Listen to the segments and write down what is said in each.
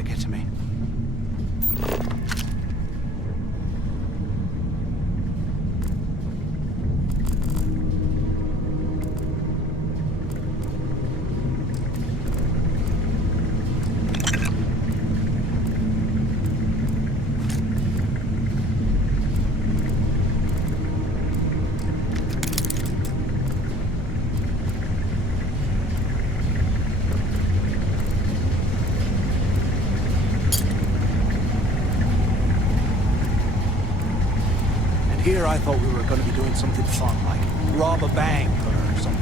to get to me. Here I thought we were going to be doing something fun, like rob a bank or something.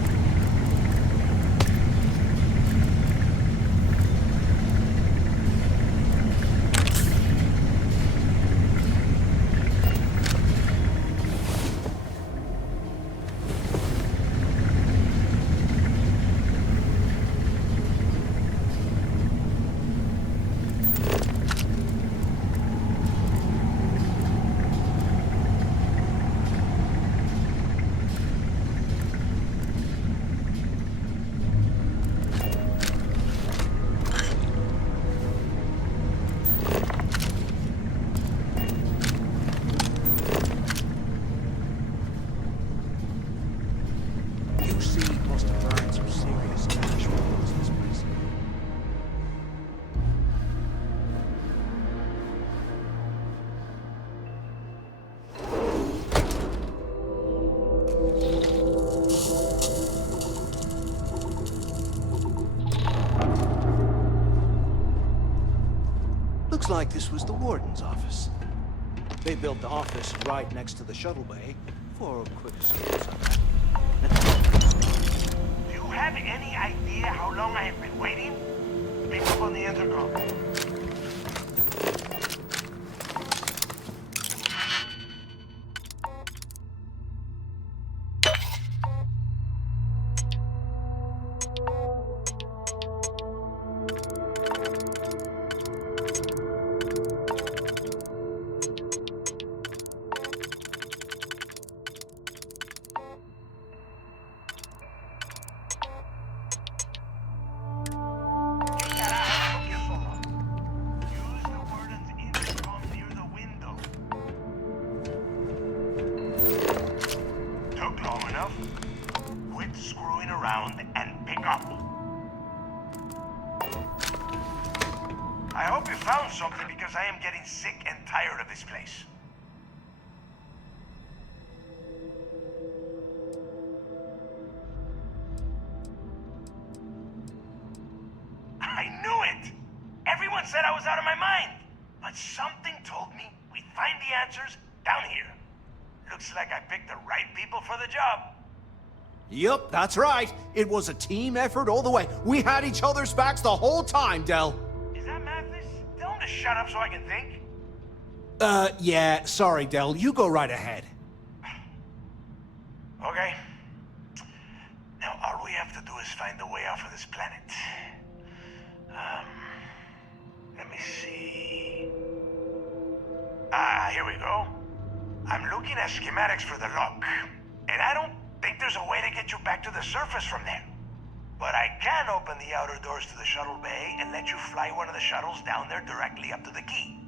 Looks like this was the warden's office. They built the office right next to the shuttle bay for quick escapes. Do you have any idea how long I have been waiting? Pick up on the intercom. Quit screwing around and pick up. I hope you found something because I am getting sick and tired of this place. I knew it! Everyone said I was out of my mind. But something told me we'd find the answers down here. Looks like I picked the right people for the job. Yup, that's right. It was a team effort all the way. We had each other's backs the whole time, Del. Is that Mathis? Tell him to shut up so I can think. Yeah, sorry, Del. You go right ahead. Okay. Now all we have to do is find the way off of this planet. Let me see. Here we go. I'm looking at schematics for the lock, and I don't think there's a way to get you back to the surface from there. But I can open the outer doors to the shuttle bay and let you fly one of the shuttles down there directly up to the key.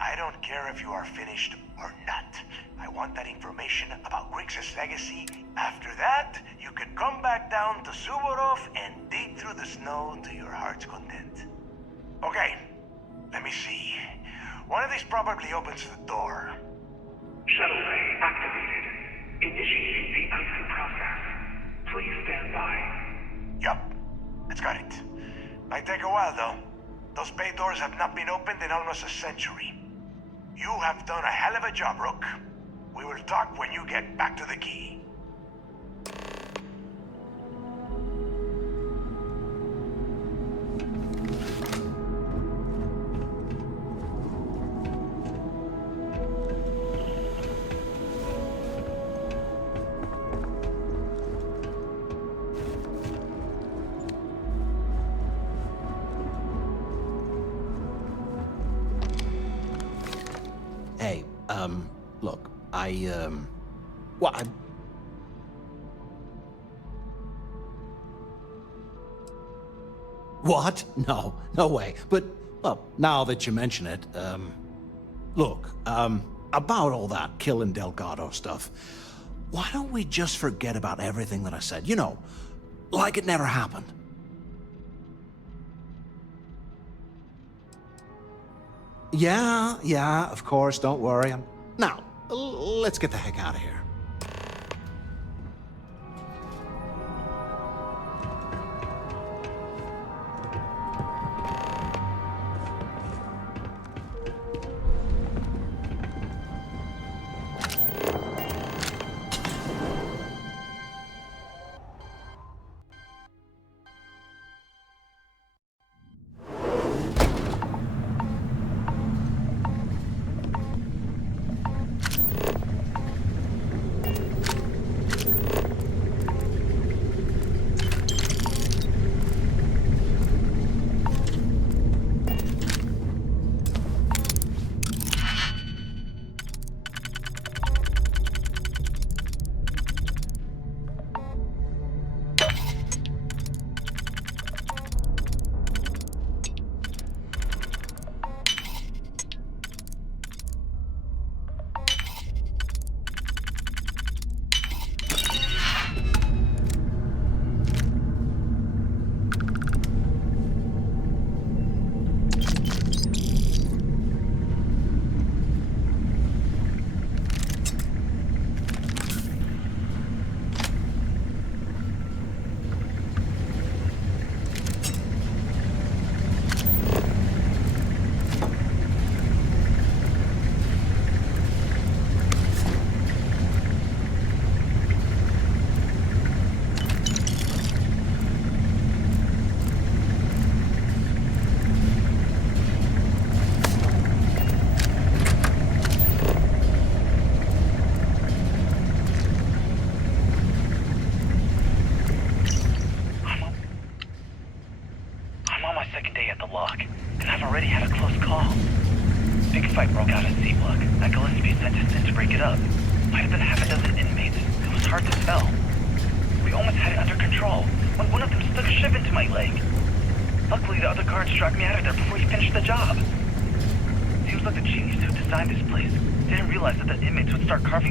I don't care if you are finished or not. I want that information about Griggs' legacy. After that, you can come back down to Suvorov and dig through the snow to your heart's content. Okay, let me see. One of these probably opens the door. Shuttle bay activated. Initiating the icing process. Please stand by. Yup, it's got it. Might take a while though. Those bay doors have not been opened in almost a century. You have done a hell of a job, Rook. We will talk when you get back to the key. Hey, look, What? No, no way. But, well, now that you mention it, look, about all that killing Delgado stuff, why don't we just forget about everything that I said? You know, like it never happened. Yeah, of course, don't worry. Now, let's get the heck out of here.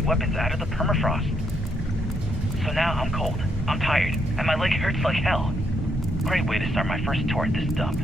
Weapons out of the permafrost. So now I'm cold, I'm tired, and my leg hurts like hell. Great way to start my first tour at this dump.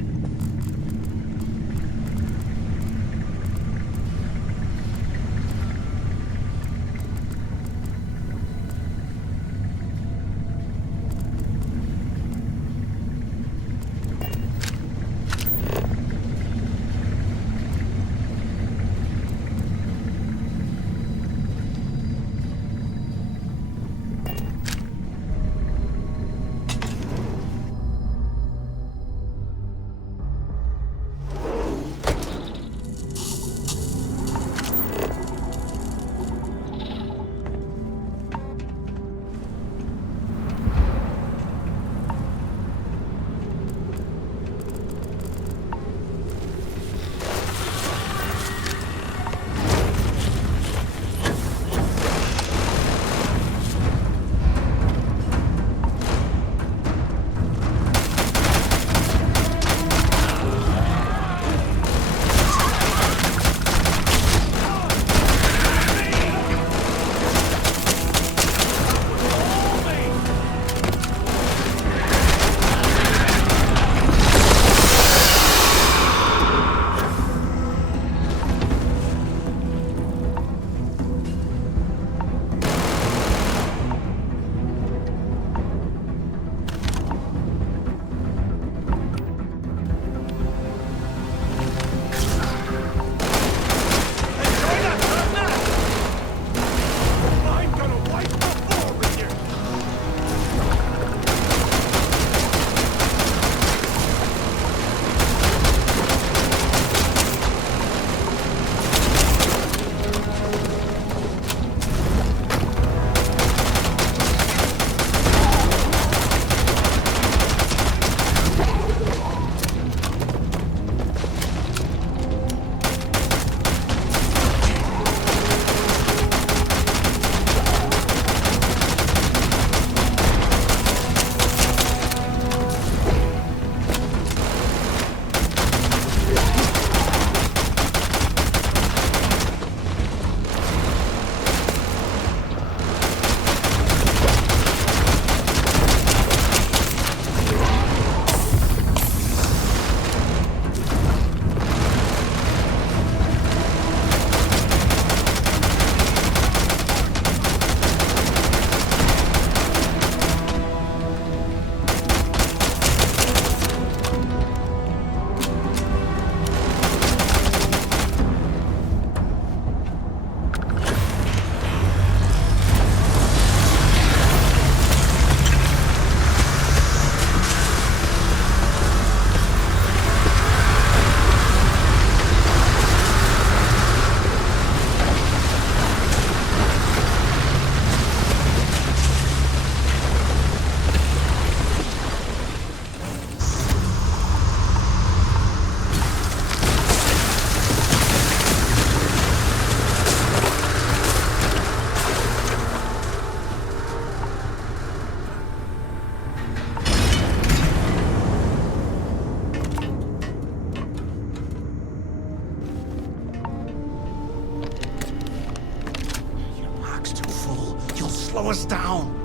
slow us down.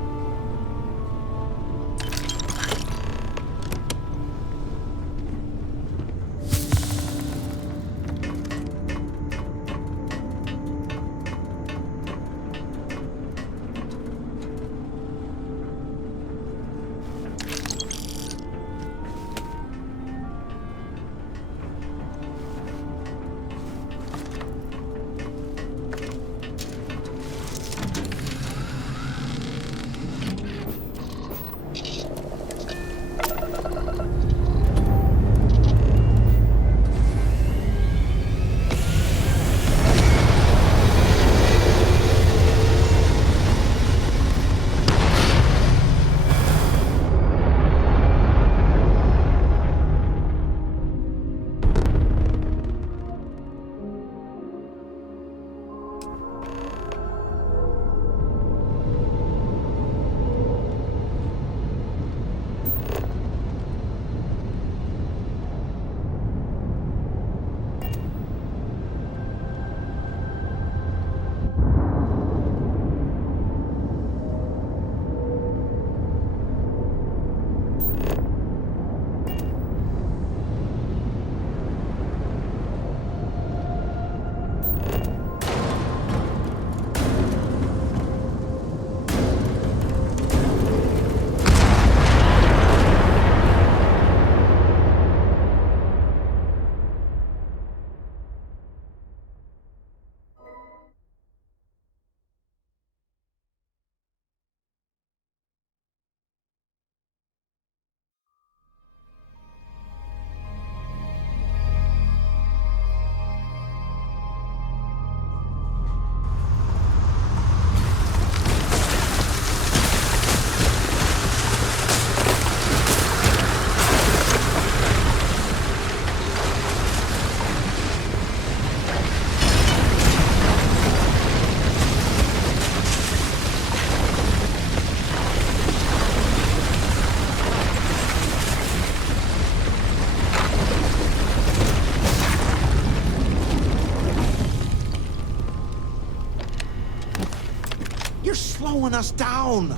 You're slowing us down.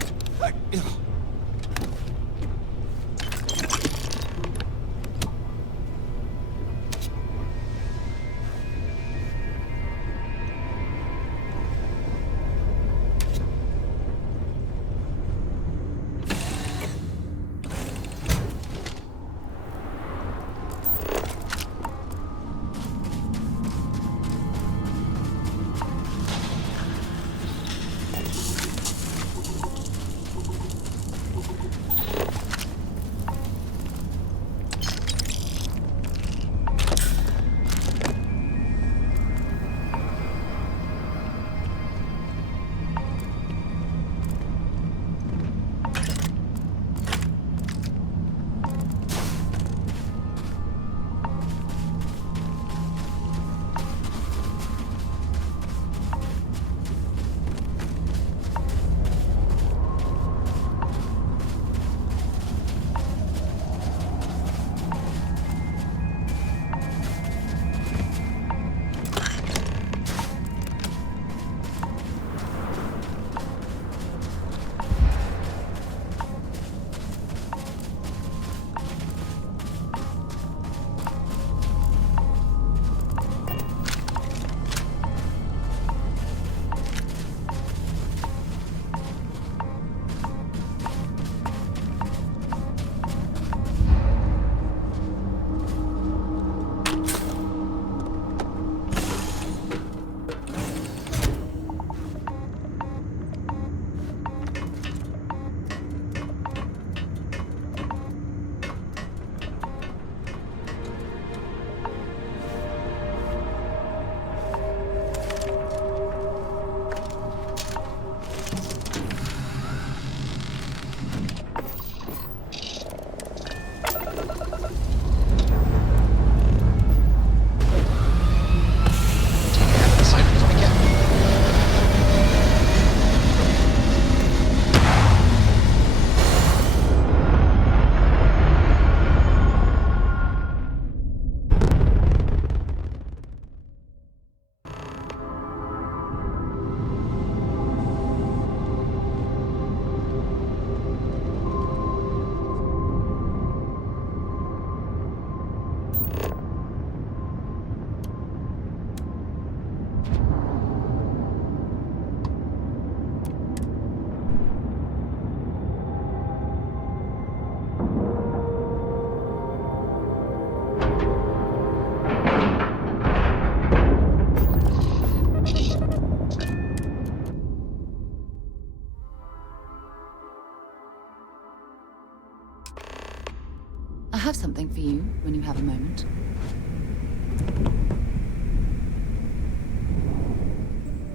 have something for you when you have a moment.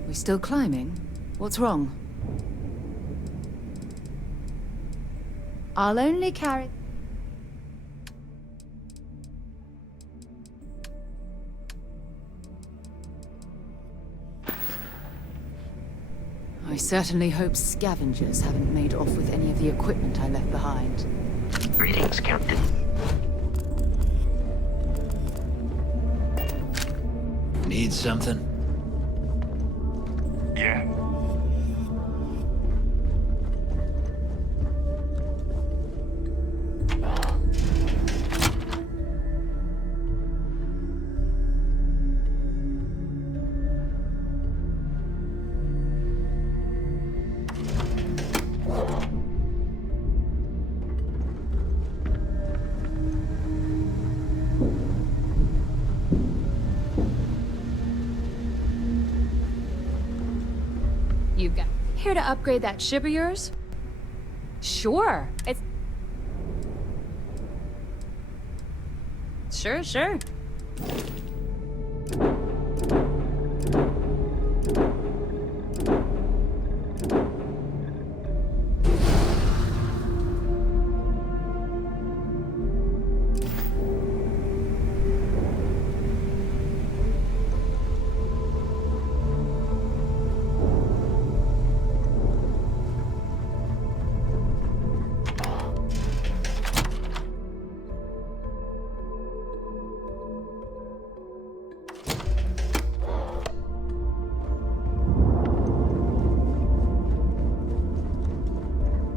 We still climbing? What's wrong? I'll only carry... I certainly hope scavengers haven't made off with any of the equipment I left behind. Greetings, Captain. Need something? Yeah? You've got... Here to upgrade that ship of yours? Sure. It's... Sure.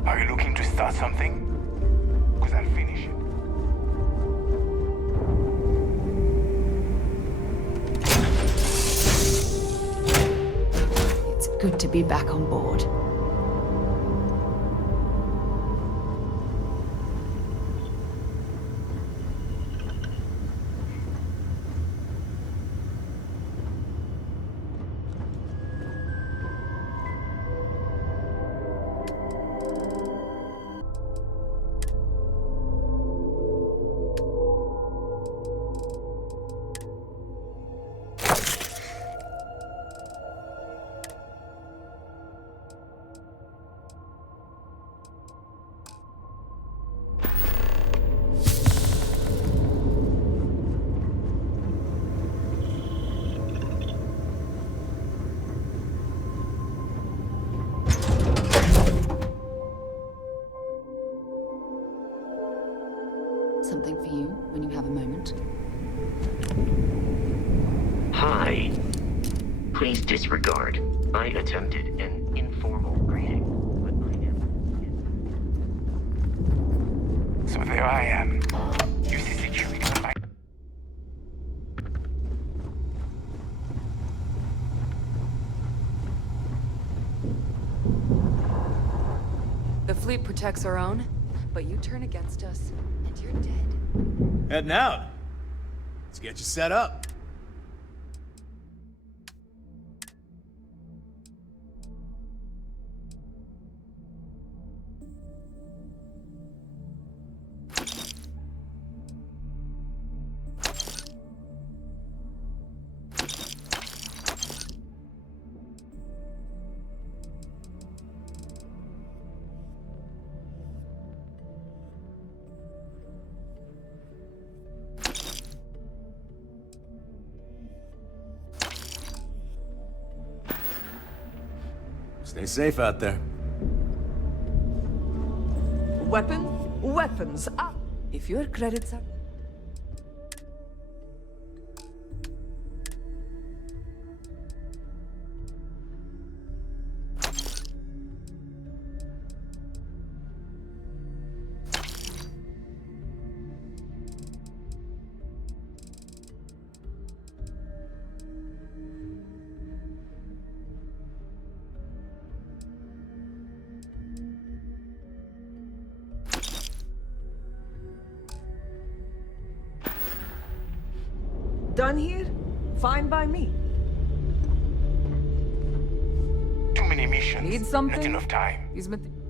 Are you looking to start something? Because I'll finish it. It's good to be back on board. Something for you when you have a moment. Hi. Please disregard. I attempted an informal greeting, but I am... So there I am. You see security on my... The fleet protects our own, but you turn against us, and you're dead. Heading out. Let's get you set up. Stay safe out there. Weapons up! If your credits are... Done here? Fine by me. Too many missions. Need something? Not enough time.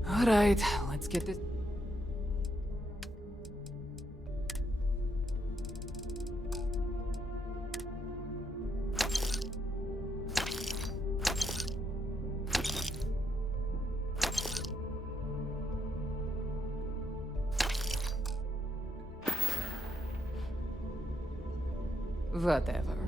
All right, let's get this... Whatever.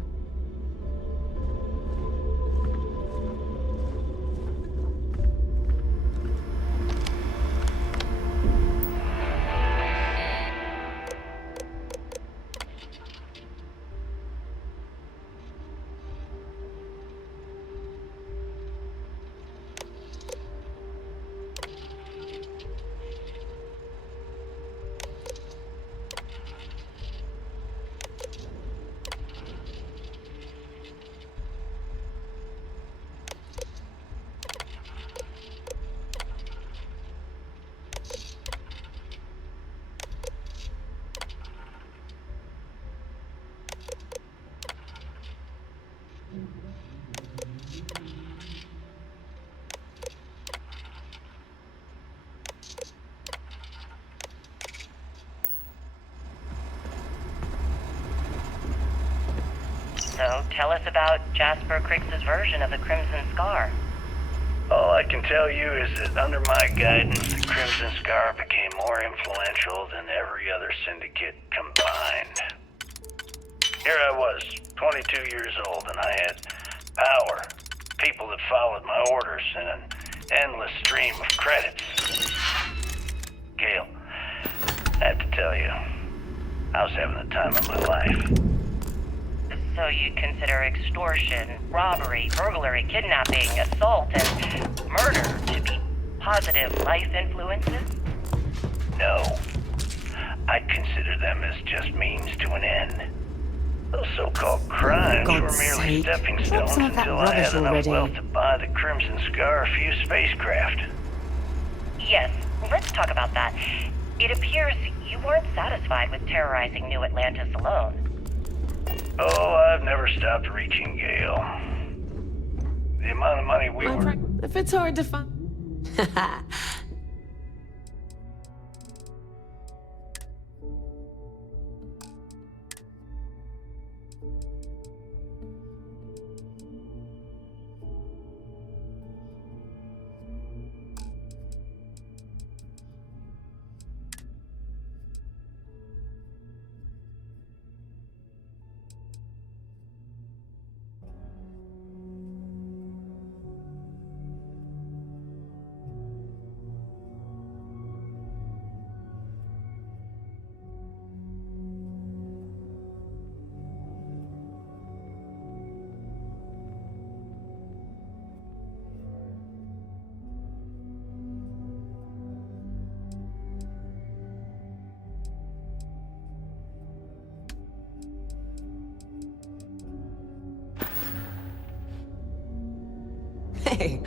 So, tell us about Jasper Crix's version of the Crimson Scar. All I can tell you is that under my guidance, the Crimson Scar became more influential than every other syndicate combined. Here I was, 22 years old, and I had power, people that followed my orders, and an endless stream of credits. Gale, I have to tell you, I was having the time of my life. So you consider extortion, robbery, burglary, kidnapping, assault, and murder to be positive life influences? No. I consider them as just means to an end. Those so-called crimes were God's merely sake, stepping drop stones some of that until I rubbish had enough already. wealth to buy the Crimson Scar a few spacecraft. Yes, let's talk about that. It appears you weren't satisfied with terrorizing New Atlantis alone. Oh, I've never stopped reaching, Gale. The amount of money we were... If it's hard to find. Hey.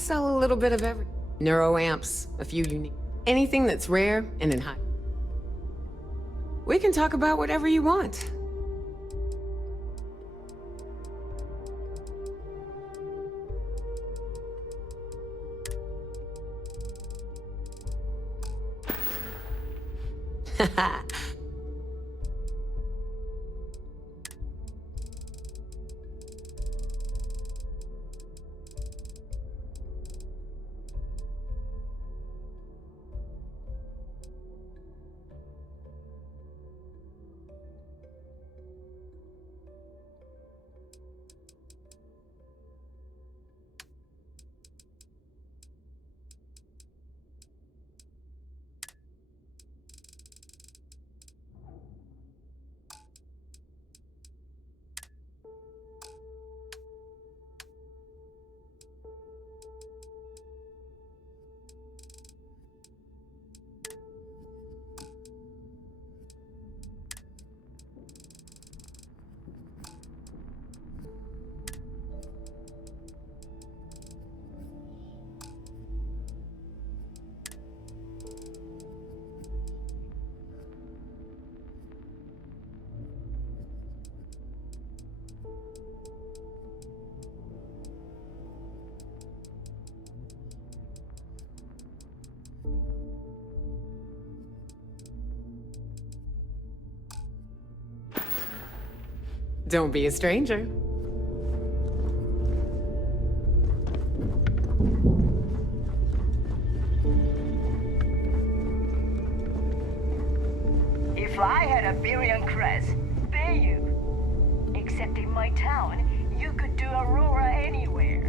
sell a little bit of every neuroamps, a few unique, anything that's rare and in high. We can talk about whatever you want. Don't be a stranger. If I had a billion crest, pay you. Except in my town, you could do Aurora anywhere.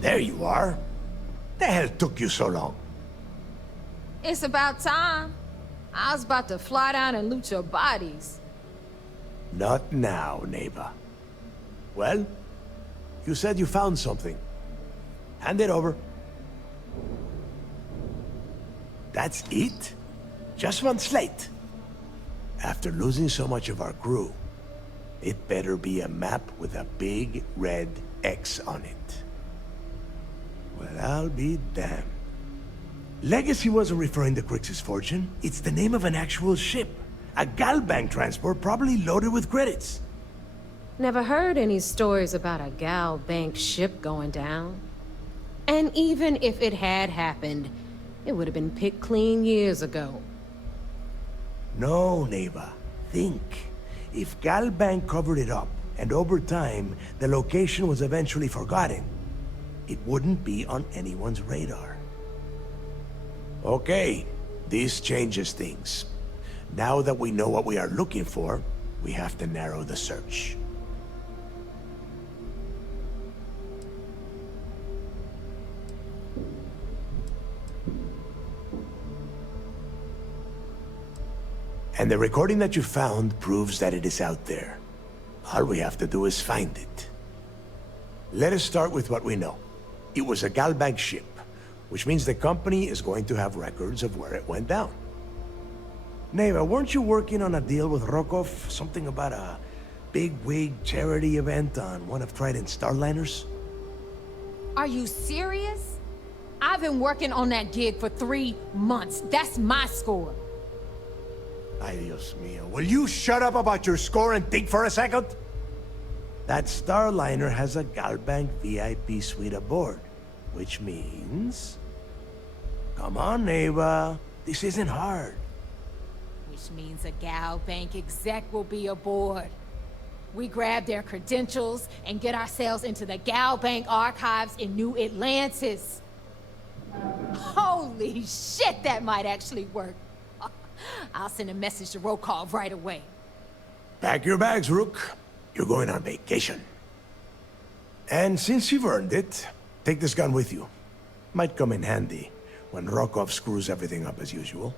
There you are. The hell took you so long? It's about time. I was about to fly down and loot your bodies. Not now, neighbor. Well, you said you found something. Hand it over. That's it? Just one slate? After losing so much of our crew, it better be a map with a big red X on it. Well, I'll be damned. Legacy wasn't referring to Crix's fortune. It's the name of an actual ship. A galbank transport probably loaded with credits. Never heard any stories about a gal bank ship going down. And even if it had happened, it would have been picked clean years ago. No, neighbor. Think. If Galbank covered it up, and over time, the location was eventually forgotten, it wouldn't be on anyone's radar. Okay, this changes things. Now that we know what we are looking for, we have to narrow the search. And the recording that you found proves that it is out there. All we have to do is find it. Let us start with what we know. It was a Galbank ship, which means the company is going to have records of where it went down. Neva, weren't you working on a deal with Rokov? Something about a big-wig charity event on one of Trident's Starliners? Are you serious? I've been working on that gig for 3 months. That's my score. Ay, Dios mío. Will you shut up about your score and think for a second? That Starliner has a Galbank VIP suite aboard, which means... Come on, Ava. This isn't hard. Which means a Gal Bank exec will be aboard. We grab their credentials and get ourselves into the Gal Bank archives in New Atlantis. Holy shit, that might actually work. I'll send a message to Rokov right away. Pack your bags, Rook. You're going on vacation. And since you've earned it, take this gun with you. Might come in handy when Rokov screws everything up as usual.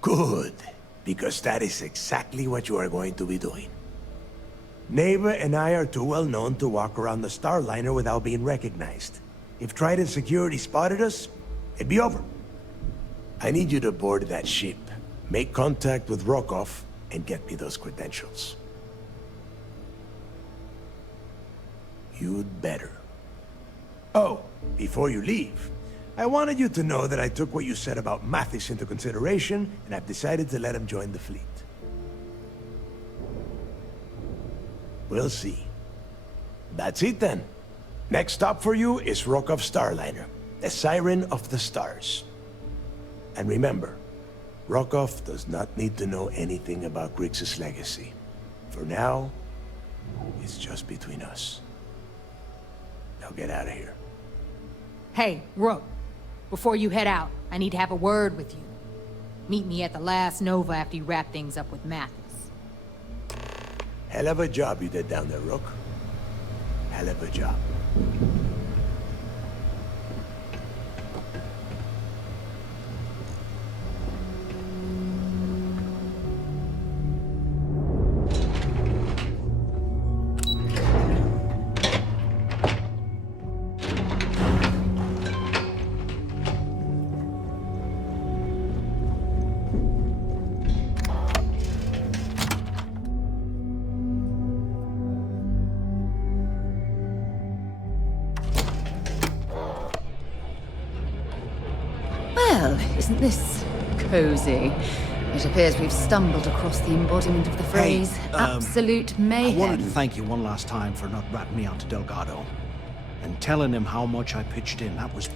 Good, because that is exactly what you are going to be doing. Neva and I are too well known to walk around the Starliner without being recognized. If Trident Security spotted us, it'd be over. I need you to board that ship, make contact with Rokov, and get me those credentials. You'd better. Oh, before you leave, I wanted you to know that I took what you said about Mathis into consideration, and I've decided to let him join the fleet. We'll see. That's it then. Next stop for you is Rokov Starliner, the Siren of the Stars. And remember, Rokov does not need to know anything about Grixis' legacy. For now, it's just between us. Now get out of here. Hey, Rook, before you head out, I need to have a word with you. Meet me at the last Nova after you wrap things up with Mathis. Hell of a job you did down there, Rook. Hell of a job. Well, isn't this cozy? It appears we've stumbled across the embodiment of the phrase, absolute mayhem. I wanted to thank you one last time for not ratting me out to Delgado. And telling him how much I pitched in. That was...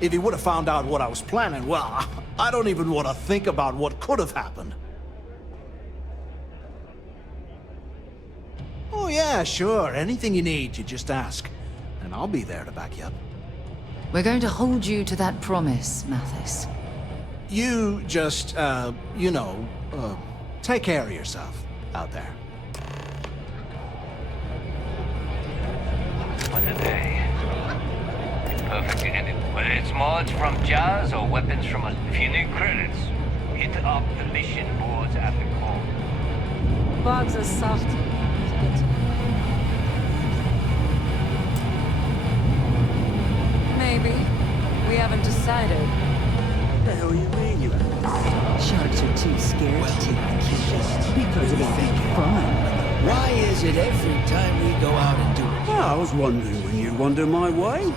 If he would have found out what I was planning, well, I don't even want to think about what could have happened. Oh yeah, sure. Anything you need, you just ask. And I'll be there to back you up. We're going to hold you to that promise, Mathis. You just, take care of yourself out there. What a day. Perfect. And whether it's mods from Jazz or weapons from us. If you need credits, hit up the mission boards at the call. Bugs are soft. Maybe. We haven't decided. What the hell you mean you haven't? Sharks are too scared to take the kisses because it ain't fun. Why is it every time we go out and do it? Well, I was wondering when you'd wander my way.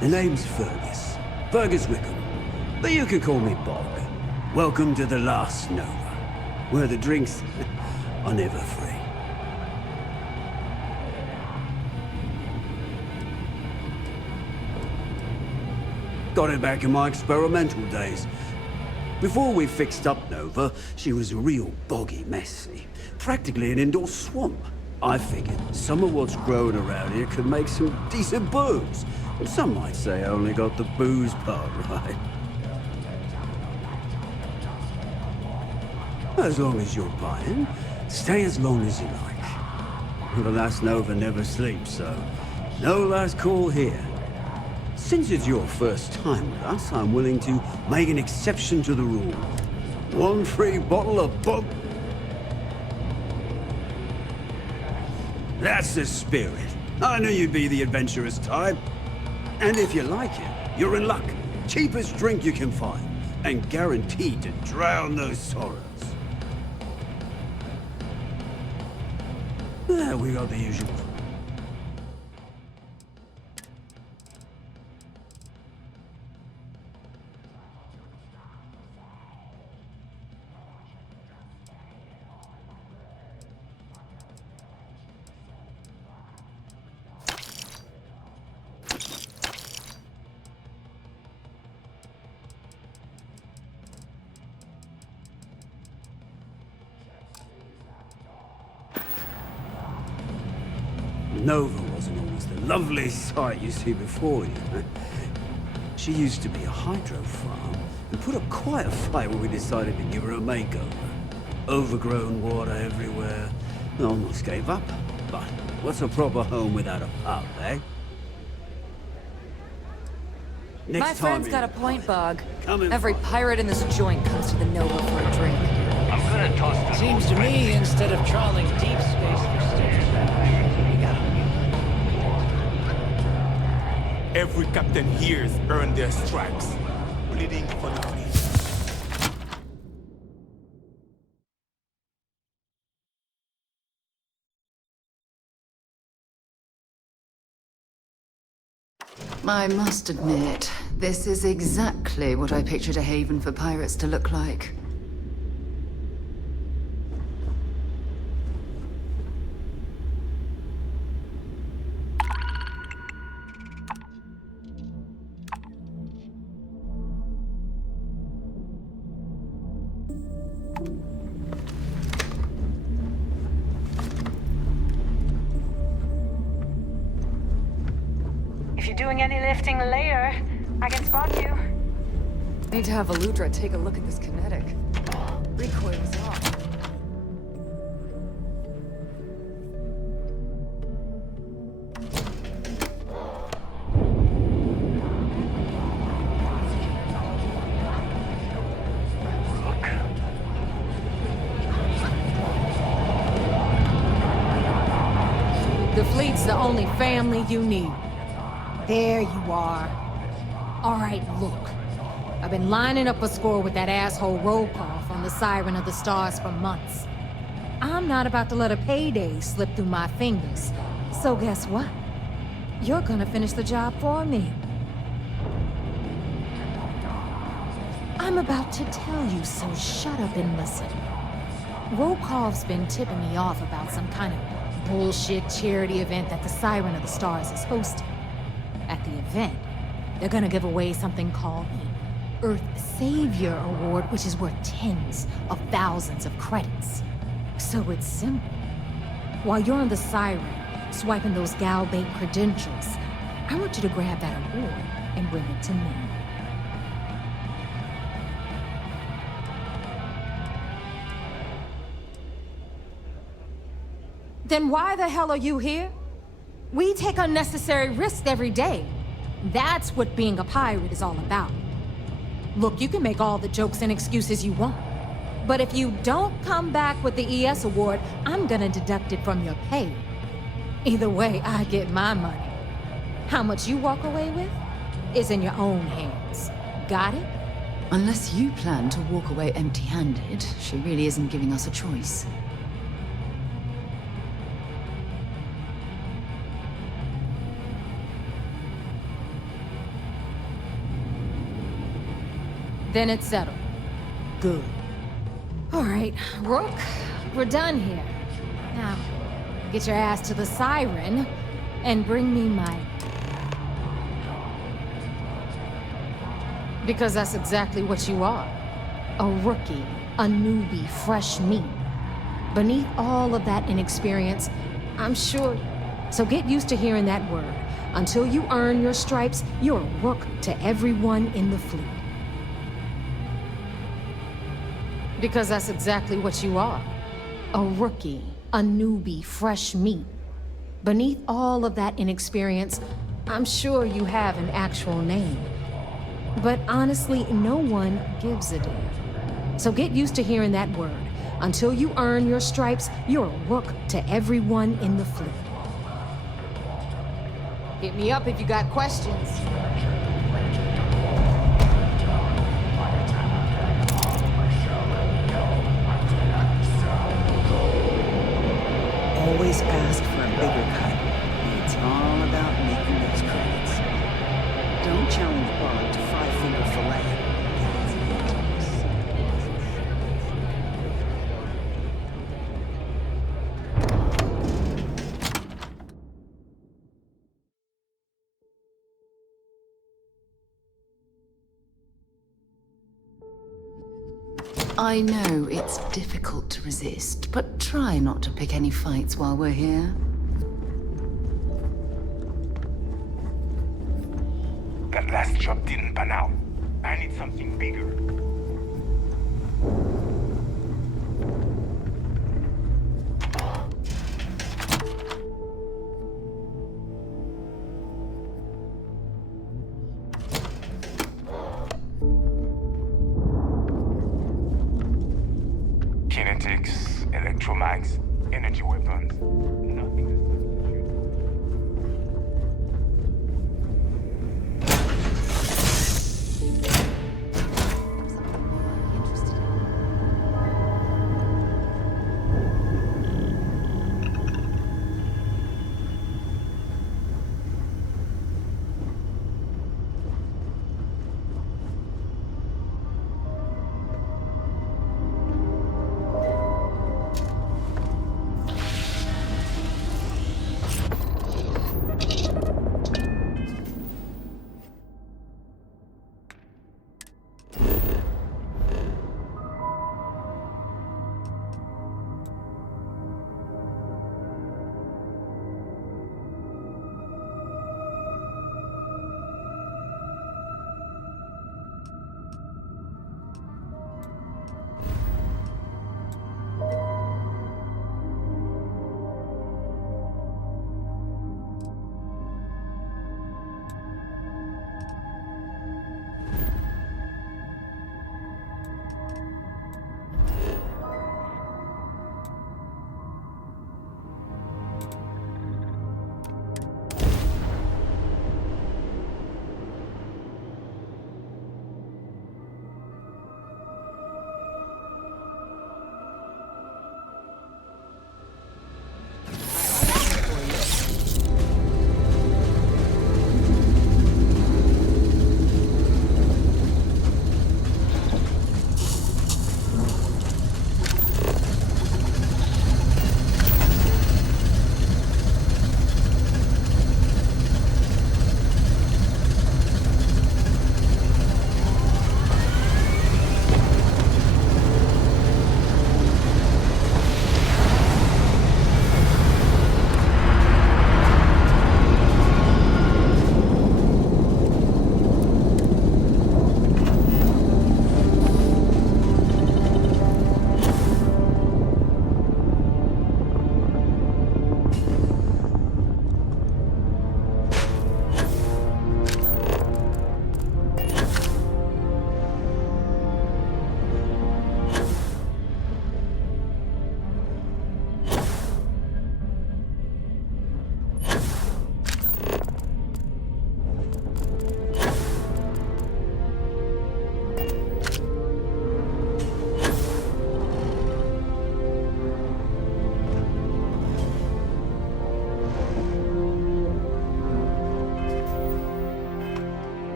The name's Fergus. Fergus Wickham. But you can call me Bog. Welcome to the last Nova, where the drinks are never free. Got it back in my experimental days. Before we fixed up Nova, she was a real boggy mess. Practically an indoor swamp. I figured some of what's growing around here could make some decent booze. And some might say I only got the booze part right. As long as you're buying, stay as long as you like. The last Nova never sleeps, so no last call here. Since it's your first time with us, I'm willing to make an exception to the rule. 1 free bottle of Bog. That's the spirit. I knew you'd be the adventurous type. And if you like it, you're in luck. Cheapest drink you can find. and guaranteed to drown those sorrows. There we got the usual. Nova wasn't always the lovely sight you see before you. She used to be a hydro farm and put up quite a fight when we decided to give her a makeover. Overgrown water everywhere. I almost gave up. But what's a proper home without a pub, eh? My friend's got a point, Bog. Come in. Every pirate in this joint comes to the Nova for a drink. I'm gonna toss the Seems to me, instead of trawling deep space for stairs, Every captain here's earned their stripes. Bleeding for the fleet. I must admit, this is exactly what I pictured a haven for pirates to look like. If you're doing any lifting later, I can spot you. Need to have Aludra take a look at this kinetic. Recoil's off. The fleet's the only family you need. There you are. All right, look. I've been lining up a score with that asshole roll call from the Siren of the Stars for months. I'm not about to let a payday slip through my fingers. So guess what? You're gonna finish the job for me. I'm about to tell you, so shut up and listen. Rokov's been tipping me off about some kind of bullshit charity event that the Siren of the Stars is hosting. At the event, they're gonna give away something called the Earth Savior Award, which is worth tens of thousands of credits. So it's simple. While you're on the Siren, swiping those gal bait credentials, I want you to grab that award and bring it to me. Then why the hell are you here? We take unnecessary risks every day. That's what being a pirate is all about. Look, you can make all the jokes and excuses you want. But if you don't come back with the ES award, I'm gonna deduct it from your pay. Either way, I get my money. How much you walk away with is in your own hands. Got it? Unless you plan to walk away empty-handed, she really isn't giving us a choice. Then it's settled. Good. All right, Rook, we're done here. Now, get your ass to the Siren and bring me my... Because that's exactly what you are. A rookie, a newbie, fresh meat. Beneath all of that inexperience, I'm sure... So get used to hearing that word. Until you earn your stripes, you're a rook to everyone in the fleet. Because that's exactly what you are. A rookie, a newbie, fresh meat. Beneath all of that inexperience, I'm sure you have an actual name. But honestly, no one gives a damn. So get used to hearing that word. Until you earn your stripes, you're a rook to everyone in the fleet. Hit me up if you got questions. always ask for a bigger cut. It's all about making those credits. Don't challenge Bond to five-finger fillet. I know it's difficult to resist, but try not to pick any fights while we're here. That last job didn't pan out. I need something bigger. Kinetics, electromags, energy weapons. Nothing to substitute.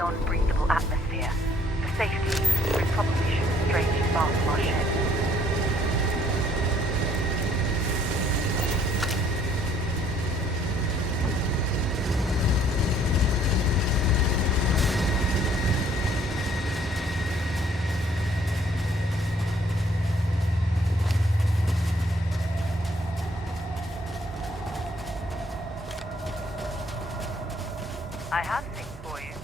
non-breathable atmosphere. For safety, we probably should stray too far from our ship. I have things for you.